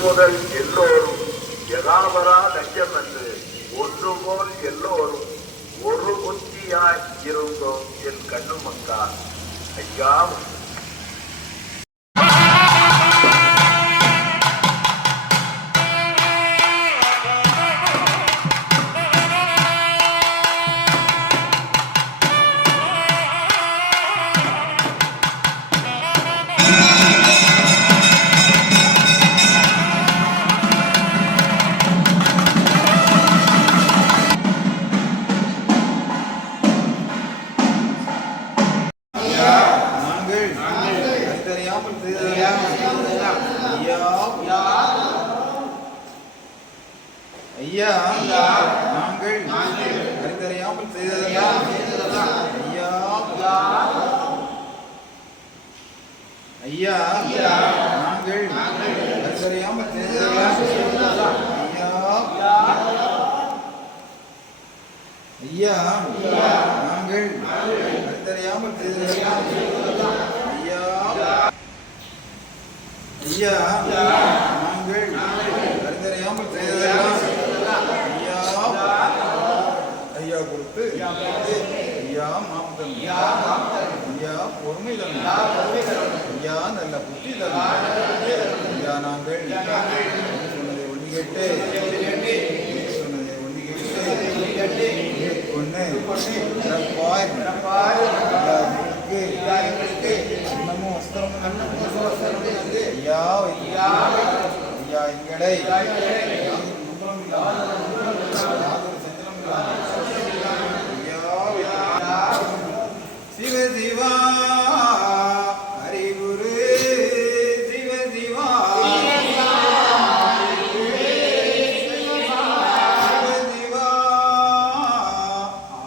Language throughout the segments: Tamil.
முதல் எல்லோரும் யதாவரா லட்சம் என்று ஒன்று போல் எல்லோரும் ஒரு புத்தியாய் இருந்தோம் என் கண்ணு மக்கா. ஐயா ஐயா நாங்கள் அறிந்தறியாமல் செய்ததெல்லாம் ஐயா நாங்கள் அறிந்தறியாமல் செய்ததெல்லாம் ஐயா நாங்கள் அறிந்தறியாமல் செய்ததெல்லாம் ஐயா நாங்கள் அறிந்தறியாமல் செய்ததெல்லாம் ஐயா கொடுத்து ஐயா மாமதன் ஐயா பொறுமை தரும் ஐயா நல்ல புத்தி தரும் ஐயா நாங்கள் சொன்னதை ஒண்ணி கேட்டு சொன்னதை ஒண்ணி கேட்டு கொண்டு இன்னமும் வஸ்திரம் ஐயா ஐயா எங்களை சிவ சிவா ஹரிகுரு சிவ சிவா சிவ சிவா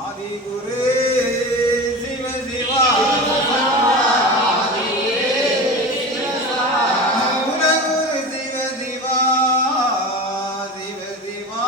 ஆதிகுரு சிவ சிவா குலகுரு சிவ சிவா சிவ சிவா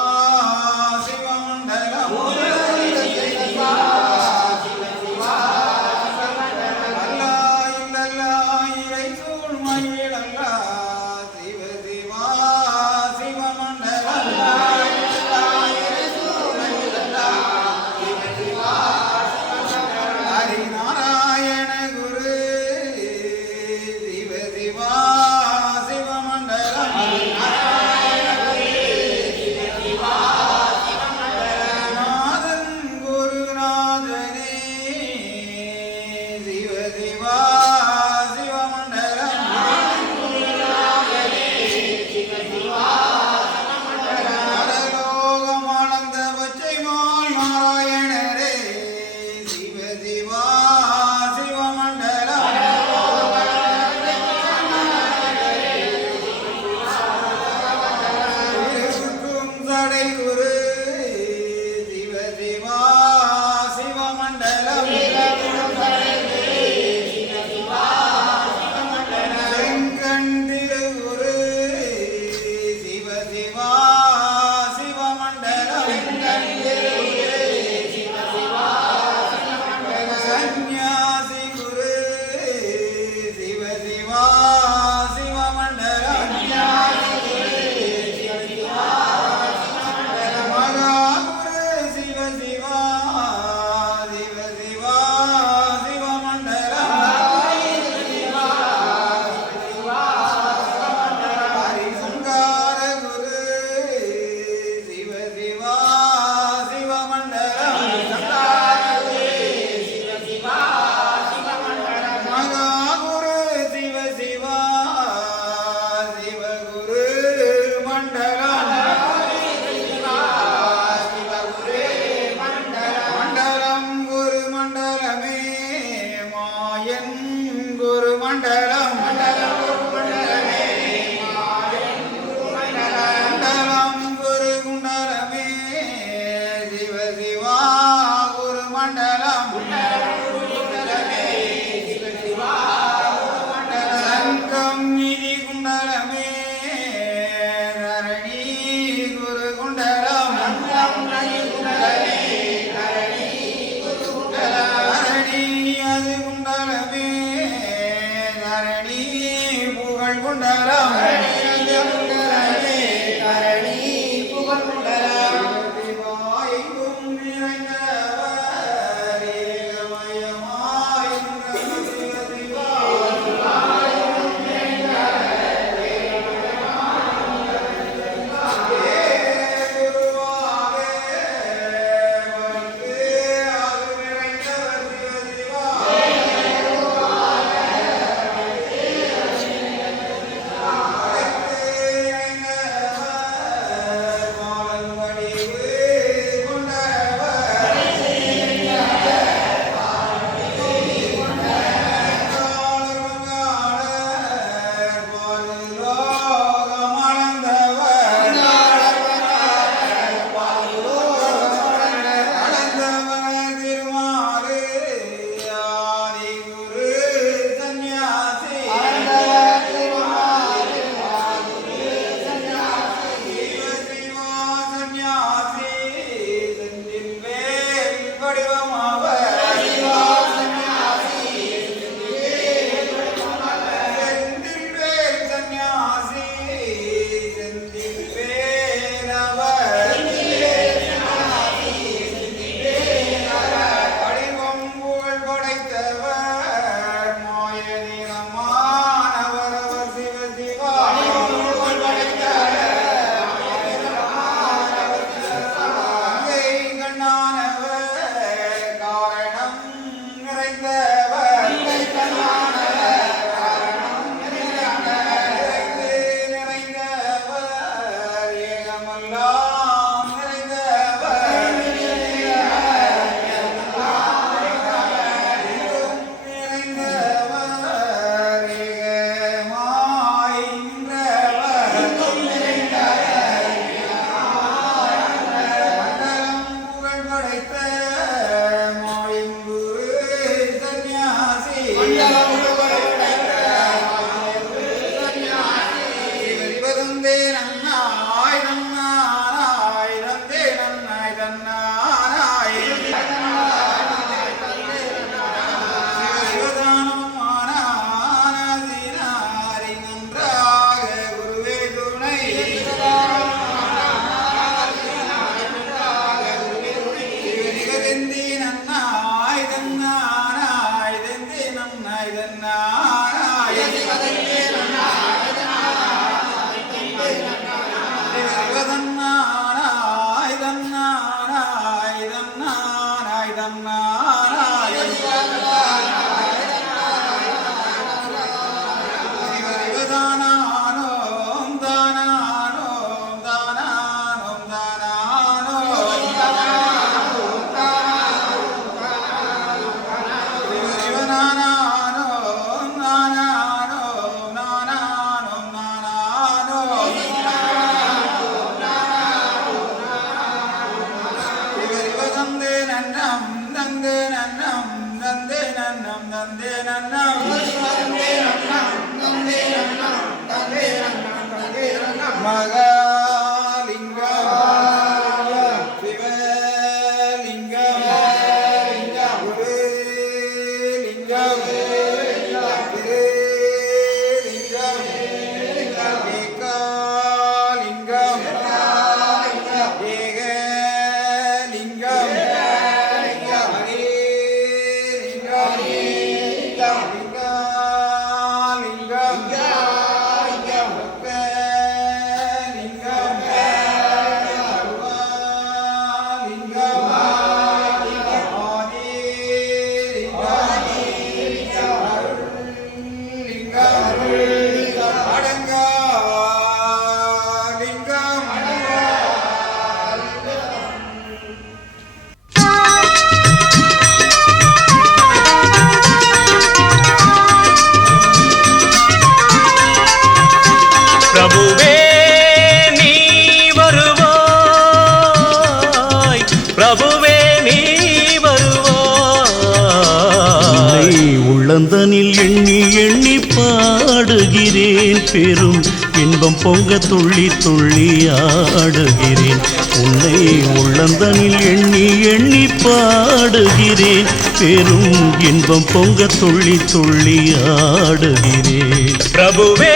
உள்ளந்தனில் எண்ணி எண்ணி பாடுகிறேன், பெரும் இன்பம் பொங்க துள்ளி துள்ளி ஆடுகிறேன். உன்னை உள்ளந்தனில் எண்ணி எண்ணி பாடுகிறேன், பெரும் இன்பம் பொங்க துள்ளி துள்ளி ஆடுகிறேன். பிரபுவே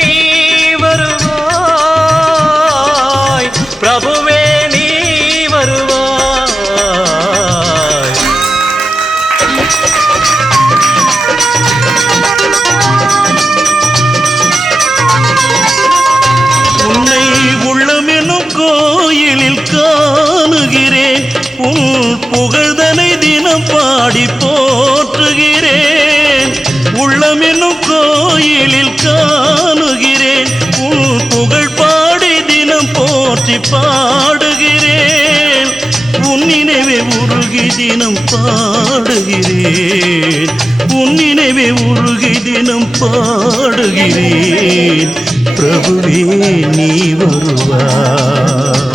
நீ வருவாய், பிரபுவே நீ வருவாய். உன்னை உள்ளமெனும் கோயிலில் காணுகிறேன், உன் புகழ்தனை தினம் பாடி போற்றுகிறேன். உள்ளமெனும் கோயிலில் காணுகிறேன், உன் புகழ் பாடி தினம் போற்றி பாடுகிறேன். உன் நினைவே உருகி தினம் பாடுகிறேன், உன் நினைவே உருகி தினம் பாடுகிறேன். பிரபுவே நீ வருவாய்,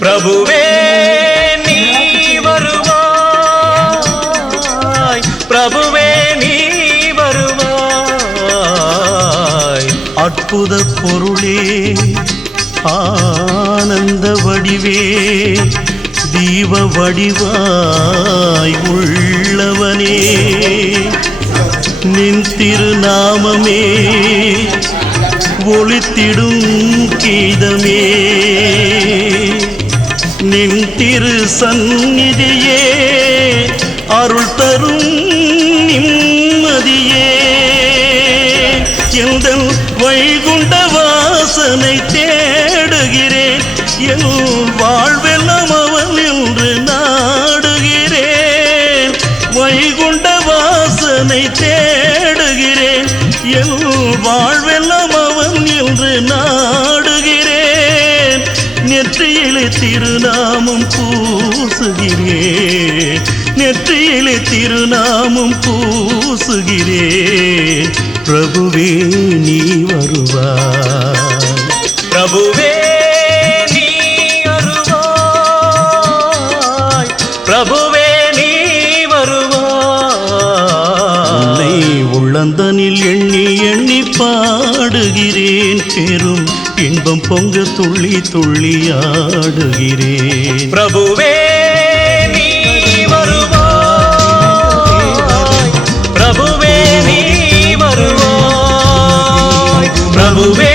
பிரபுவே நீ வருவாய், பிரபுவே நீ வருவாய். அற்புத பொருளே ஆனந்த வடிவே, தீப வடிவாய் உள்ளவனே, நின் திருநாமமே ஒளித்திடும் கீதமே. நின் திரு சந்நிதியே அருள் தரும் நிம்மதியே. எந்தன் வைகுண்ட வாசனை தேடுகிறேன், என் வாழ்வெல்லாம் அவன் என்று நாடுகிறேன். வைகுண்ட வாசனை தேடுகிறேன், என் வாழ்வெல்லாம் அவன் என்று நாடுகிறேன். திருநாமம் பூசுகிறேன், நெற்றியிலே திருநாமம் பூசுகிறேன். பிரபுவே நீ வருவாய், பிரபுவே நீ வருவாய், பிரபுவே நீ வருவாய். உன்னை உள்ளந்தனில் எண்ணி எண்ணி பாடுகிறேன், பெரும் இன்பம் பொங்க துள்ளி துள்ளி ஆடுகிறேன். பிரபுவே நீ வருவாய், பிரபுவே நீ வருவாய், பிரபுவே